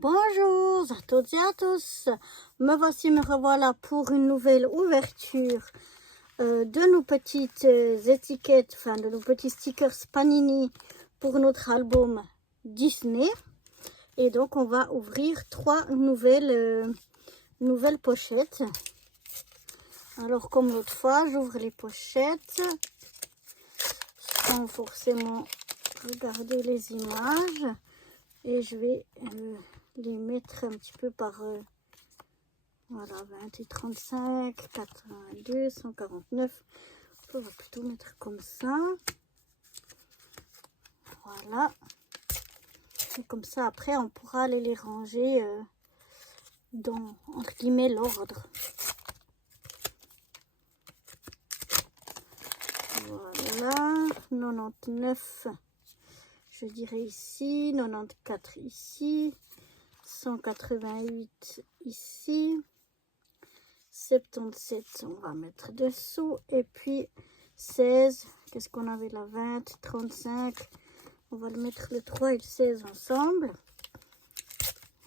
Bonjour à toutes et à tous, me revoilà pour une nouvelle ouverture de nos petites étiquettes, enfin de nos petits stickers Panini pour notre album Disney. Et donc on va ouvrir trois nouvelles pochettes. Alors comme l'autre fois, j'ouvre les pochettes sans forcément regarder les images et je vais les mettre un petit peu par voilà, 20 et 35, 82, 149. On va plutôt mettre comme ça. Voilà. Et comme ça, après, on pourra aller les ranger dans, entre guillemets, l'ordre. Voilà. 99, je dirais ici. 94 ici. 188 ici. 77, on va mettre dessous. Et puis 16, qu'est-ce qu'on avait là? 20, 35. On va le mettre le 3 et le 16 ensemble.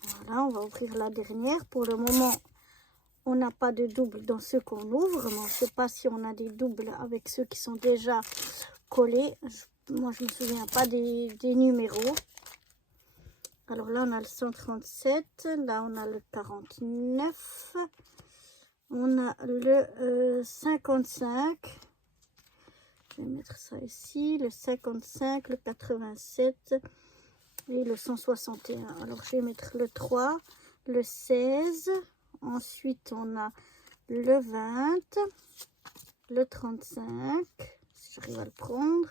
Voilà, on va ouvrir la dernière. Pour le moment, on n'a pas de double dans ceux qu'on ouvre. Mais on ne sait pas si on a des doubles avec ceux qui sont déjà collés. Moi, je ne me souviens pas des numéros. Alors là, on a le 137. Là, on a le 49. On a le 55. Je vais mettre ça ici. Le 55, le 87 et le 161. Alors, je vais mettre le 3, le 16. Ensuite, on a le 20, le 35, si j'arrive à le prendre,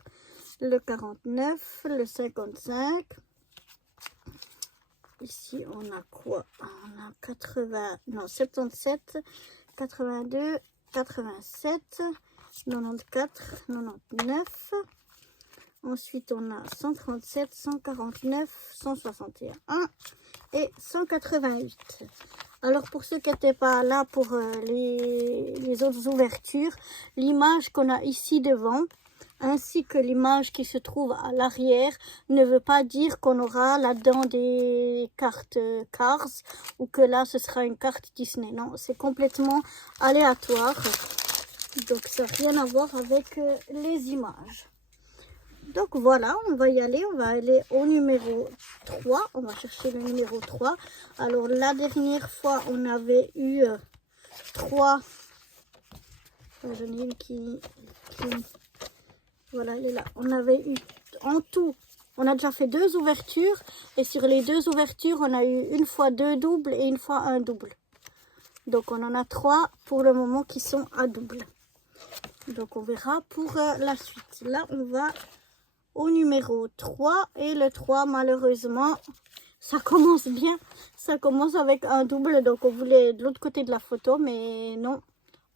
le 49, le 55. Ici, on a quoi? On a 80, non, 77, 82, 87, 94, 99. Ensuite, on a 137, 149, 161 et 188. Alors, pour ceux qui n'étaient pas là pour les autres ouvertures, l'image qu'on a ici devant, ainsi que l'image qui se trouve à l'arrière, ne veut pas dire qu'on aura là-dedans des cartes Cars ou que là, ce sera une carte Disney. Non, c'est complètement aléatoire. Donc, ça n'a rien à voir avec les images. Donc voilà, on va y aller, on va aller au numéro 3, on va chercher le numéro 3. Alors la dernière fois, on avait eu 3, j'en ai une qui, voilà, elle est là. On avait eu en tout, on a déjà fait 2 ouvertures et sur les 2 ouvertures, on a eu une fois 2 doubles et une fois un double. Donc on en a 3 pour le moment qui sont à double. Donc on verra pour la suite. Là, on va au numéro 3 et le 3 malheureusement ça commence bien, ça commence avec un double, donc on voulait de l'autre côté de la photo mais non,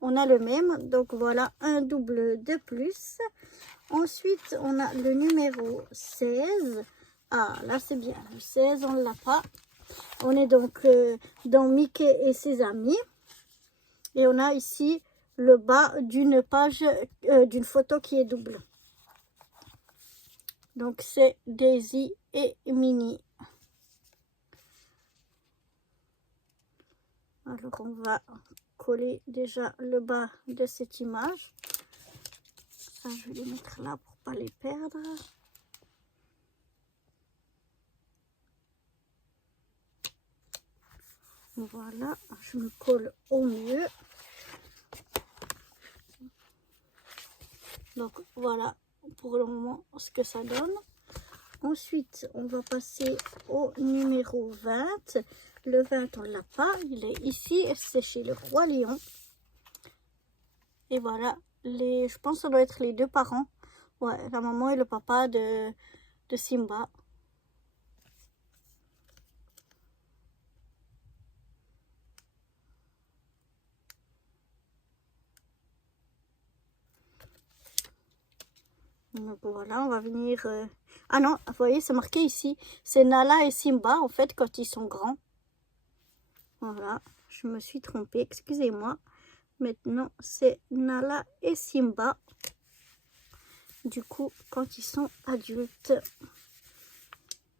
on a le même. Donc voilà, un double de plus. Ensuite on a le numéro 16. Ah là c'est bien, le 16 on ne l'a pas. On est donc dans Mickey et ses amis et on a ici le bas d'une page d'une photo qui est double. Donc, c'est Daisy et Minnie. Alors, on va coller déjà le bas de cette image. Ça, je vais les mettre là pour ne pas les perdre. Voilà, je me colle au mieux. Donc, voilà pour le moment ce que ça donne. Ensuite, on va passer au numéro 20. Le 20, on ne l'a pas. Il est ici. C'est chez le Roi Lion. Et voilà. Je pense que ça doit être les 2 parents. Ouais, la maman et le papa de Simba. Donc voilà, on va venir... Ah non, vous voyez, c'est marqué ici. C'est Nala et Simba, en fait, quand ils sont grands. Voilà, je me suis trompée, excusez-moi. Maintenant, c'est Nala et Simba. Du coup, quand ils sont adultes.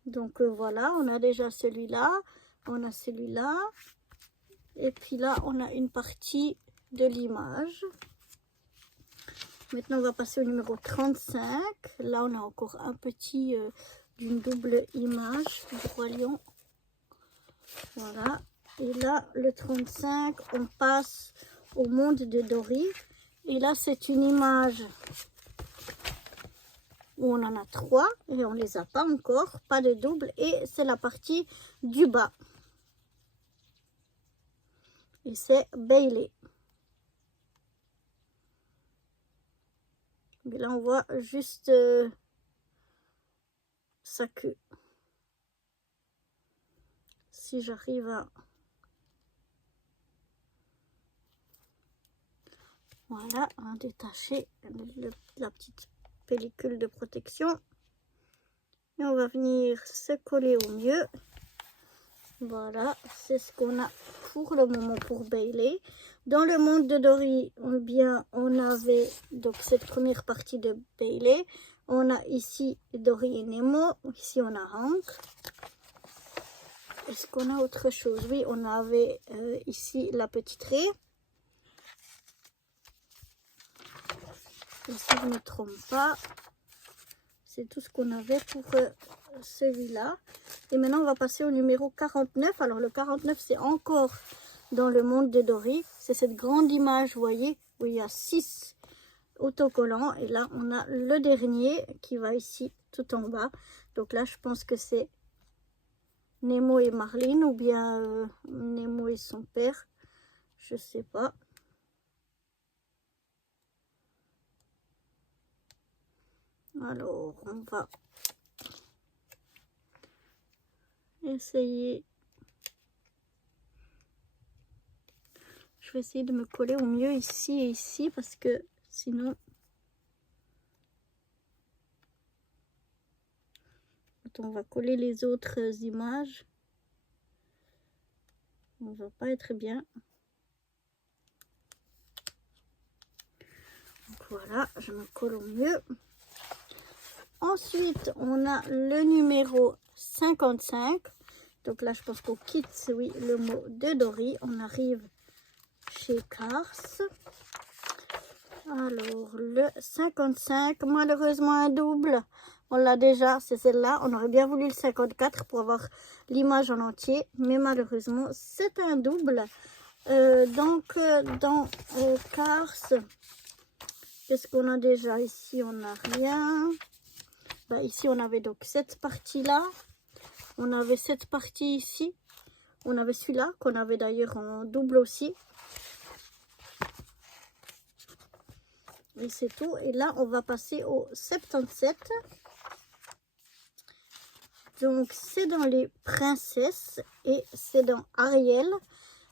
Donc voilà, on a déjà celui-là. On a celui-là. Et puis là, on a une partie de l'image. Maintenant, on va passer au numéro 35. Là, on a encore un petit d'une double image du Roi Lion. Voilà. Et là, le 35, on passe au monde de Dory. Et là, c'est une image où on en a 3 et on les a pas encore, pas de double. Et c'est la partie du bas. Et c'est Bailey. Mais là, on voit juste sa queue. Si j'arrive à... Voilà, à détacher la petite pellicule de protection. Et on va venir se coller au mieux. Voilà, c'est ce qu'on a pour le moment pour Bailey. Dans le monde de Dory, on avait donc cette première partie de Bailey. On a ici Dory et Nemo. Ici, on a Hank. Est-ce qu'on a autre chose? Oui, on avait ici la petite raie. Et si je ne me trompe pas, c'est tout ce qu'on avait pour celui-là. Et maintenant, on va passer au numéro 49. Alors, le 49, c'est encore dans le monde de Dory. C'est cette grande image, vous voyez, où il y a 6 autocollants. Et là, on a le dernier qui va ici, tout en bas. Donc là, je pense que c'est Nemo et Marlin, ou bien Nemo et son père. Je ne sais pas. Alors, on va essayer. Je vais essayer de me coller au mieux ici et ici parce que sinon, quand on va coller les autres images, on va pas être bien. Donc voilà, je me colle au mieux. Ensuite, on a le numéro 55. Donc là, je pense qu'on quitte, oui, le mot de Dory. On arrive chez Cars. Alors, le 55, malheureusement un double. On l'a déjà, c'est celle-là. On aurait bien voulu le 54 pour avoir l'image en entier. Mais malheureusement, c'est un double. Donc, dans Cars, qu'est-ce qu'on a déjà ici? On n'a rien. Ben, ici, on avait donc cette partie-là. On avait cette partie ici. On avait celui-là, qu'on avait d'ailleurs en double aussi. Et c'est tout. Et là, on va passer au 77. Donc, c'est dans les princesses et c'est dans Ariel.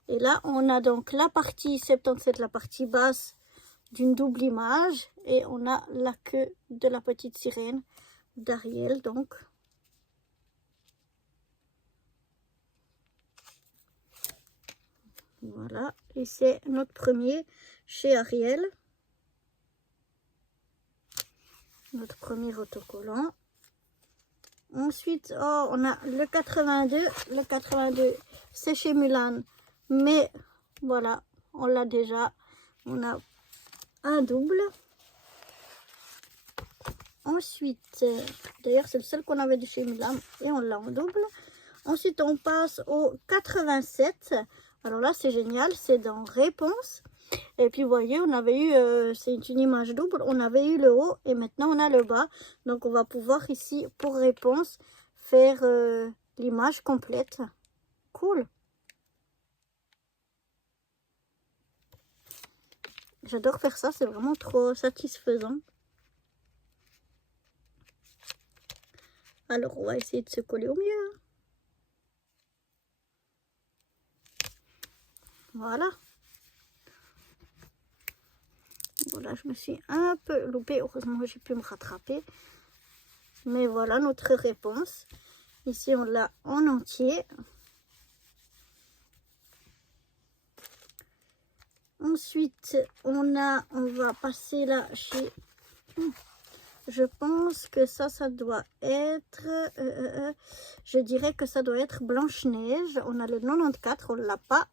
Et là, on a donc la partie 77, la partie basse d'une double image. Et on a la queue de la petite sirène d'Ariel, donc. Voilà. Et c'est notre premier chez Ariel. Notre premier autocollant. Ensuite, oh, on a le 82. Le 82, c'est chez Mulan. Mais voilà, on l'a déjà. On a un double. Ensuite, d'ailleurs, c'est le seul qu'on avait de chez Mulan et on l'a en double. Ensuite, on passe au 87. Alors là, c'est génial, c'est dans Réponse. Et puis, vous voyez, on avait eu, c'est une image double, on avait eu le haut et maintenant on a le bas. Donc, on va pouvoir ici, pour Réponse, faire l'image complète. Cool. J'adore faire ça, c'est vraiment trop satisfaisant. Alors, on va essayer de se coller au mieux. Voilà. Voilà, je me suis un peu loupée. Heureusement, j'ai pu me rattraper. Mais voilà notre réponse. Ici, on l'a en entier. Ensuite, on va passer là chez je pense que ça doit être, je dirais que ça doit être Blanche-Neige. On a le 94, on l'a pas.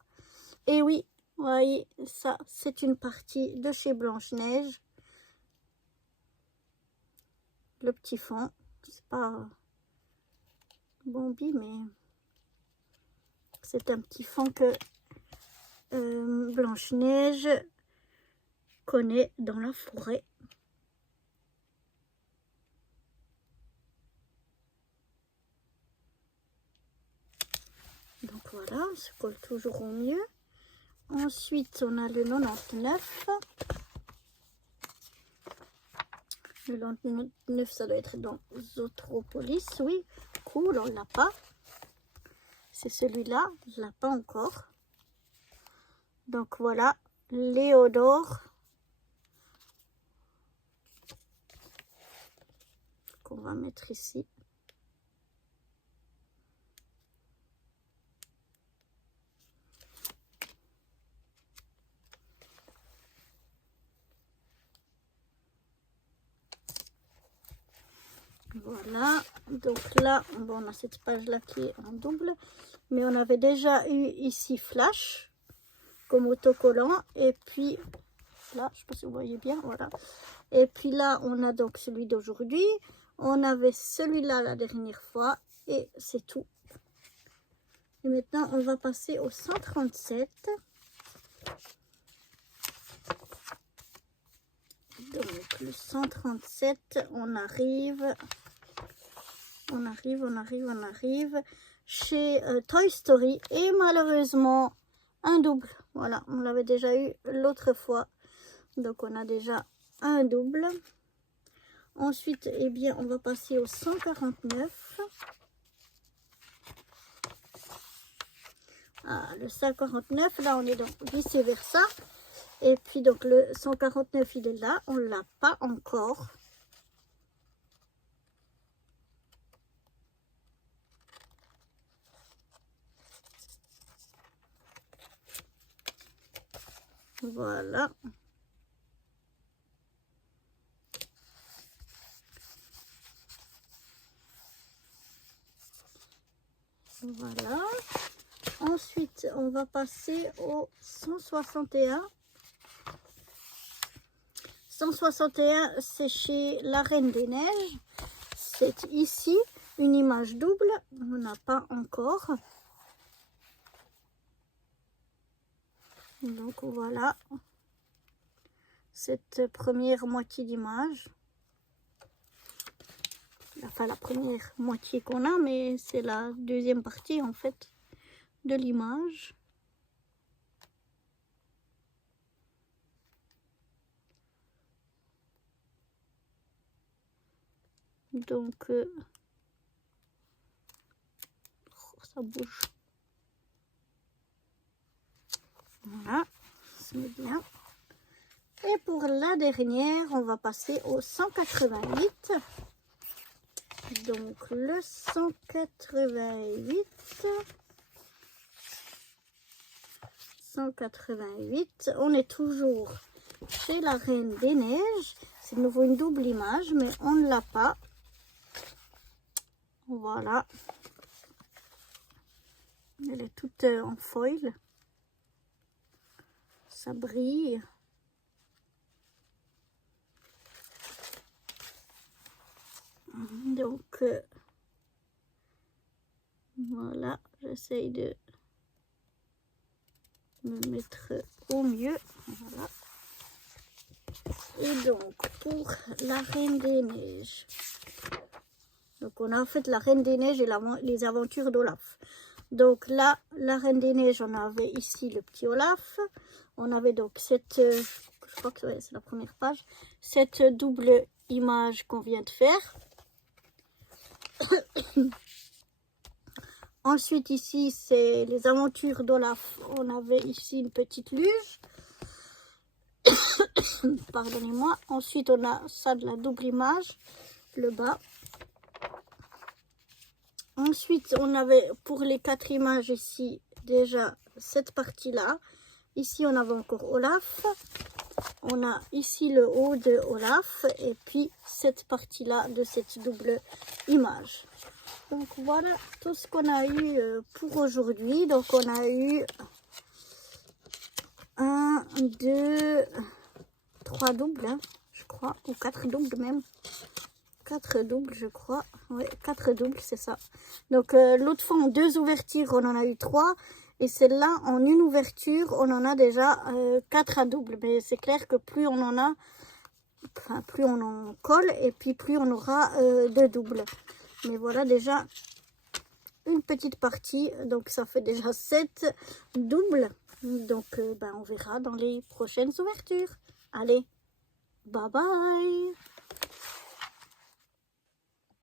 Et oui, voyez, ça, c'est une partie de chez Blanche-Neige. Le petit fond, c'est pas Bambi, mais c'est un petit fond que Blanche-Neige connaît dans la forêt. Donc voilà, on se colle toujours au mieux. Ensuite, on a le 99. Le 99, ça doit être dans Zootropolis. Oui, cool, on l'a pas. C'est celui-là, je l'ai pas encore. Donc voilà, Léodore. Qu'on va mettre ici. Voilà, donc là, bon, on a cette page-là qui est en double, mais on avait déjà eu ici Flash comme autocollant, et puis là, je ne sais pas si vous voyez bien, voilà. Et puis là, on a donc celui d'aujourd'hui, on avait celui-là la dernière fois, et c'est tout. Et maintenant, on va passer au 137. Donc le 137, on arrive chez Toy Story, et malheureusement un double. Voilà, on l'avait déjà eu l'autre fois, donc on a déjà un double. Ensuite, eh bien, on va passer au 149. Ah, le 149, là on est donc vice versa. Et puis donc le 149, il est là, on l'a pas encore. Voilà. Voilà. Ensuite, on va passer au 161. 161, c'est chez la Reine des Neiges. C'est ici une image double. On n'a pas encore. Donc voilà. Cette première moitié d'image. Enfin, la première moitié qu'on a, mais c'est la deuxième partie en fait de l'image. Donc, ça bouge. Voilà, c'est bien. Et pour la dernière, on va passer au 188. Donc, le 188, on est toujours chez la Reine des Neiges. C'est de nouveau une double image, mais on ne l'a pas. Voilà. Elle est toute en foil. Ça brille. Donc, voilà, j'essaye de me mettre au mieux. Voilà. Et donc, pour la Reine des Neiges. Donc, on a en fait la Reine des Neiges et les aventures d'Olaf. Donc là, la Reine des Neiges, on avait ici le petit Olaf. On avait donc cette, je crois que c'est la première page, cette double image qu'on vient de faire. Ensuite, ici, c'est les aventures d'Olaf. On avait ici une petite luge. Pardonnez-moi. Ensuite, on a ça de la double image, le bas. Ensuite, on avait pour les 4 images ici, déjà cette partie-là. Ici, on avait encore Olaf. on a ici le haut de Olaf et puis cette partie-là de cette double image. Donc voilà tout ce qu'on a eu pour aujourd'hui. Donc on a eu 1, 2, 3 doubles, hein, je crois, ou 4 doubles même. 4 doubles, je crois. Ouais, 4 doubles, c'est ça. Donc l'autre fois en 2 ouvertures, on en a eu 3. Et celle-là, en une ouverture, on en a déjà 4 à double. Mais c'est clair que plus on en a, enfin, plus on en colle et puis plus on aura de doubles. Mais voilà déjà une petite partie. Donc ça fait déjà 7 doubles. Donc on verra dans les prochaines ouvertures. Allez, bye bye!